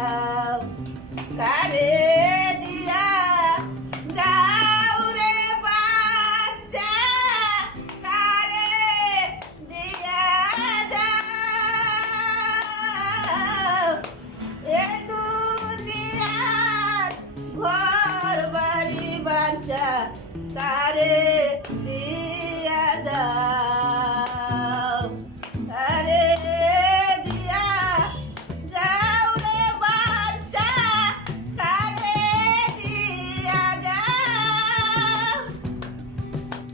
যাও কারে দিয়া যাও রে বাচ্চা কারে দিয়া যাও এ দুনিয়ার ঘর বাড়ি বাচ্চা কারে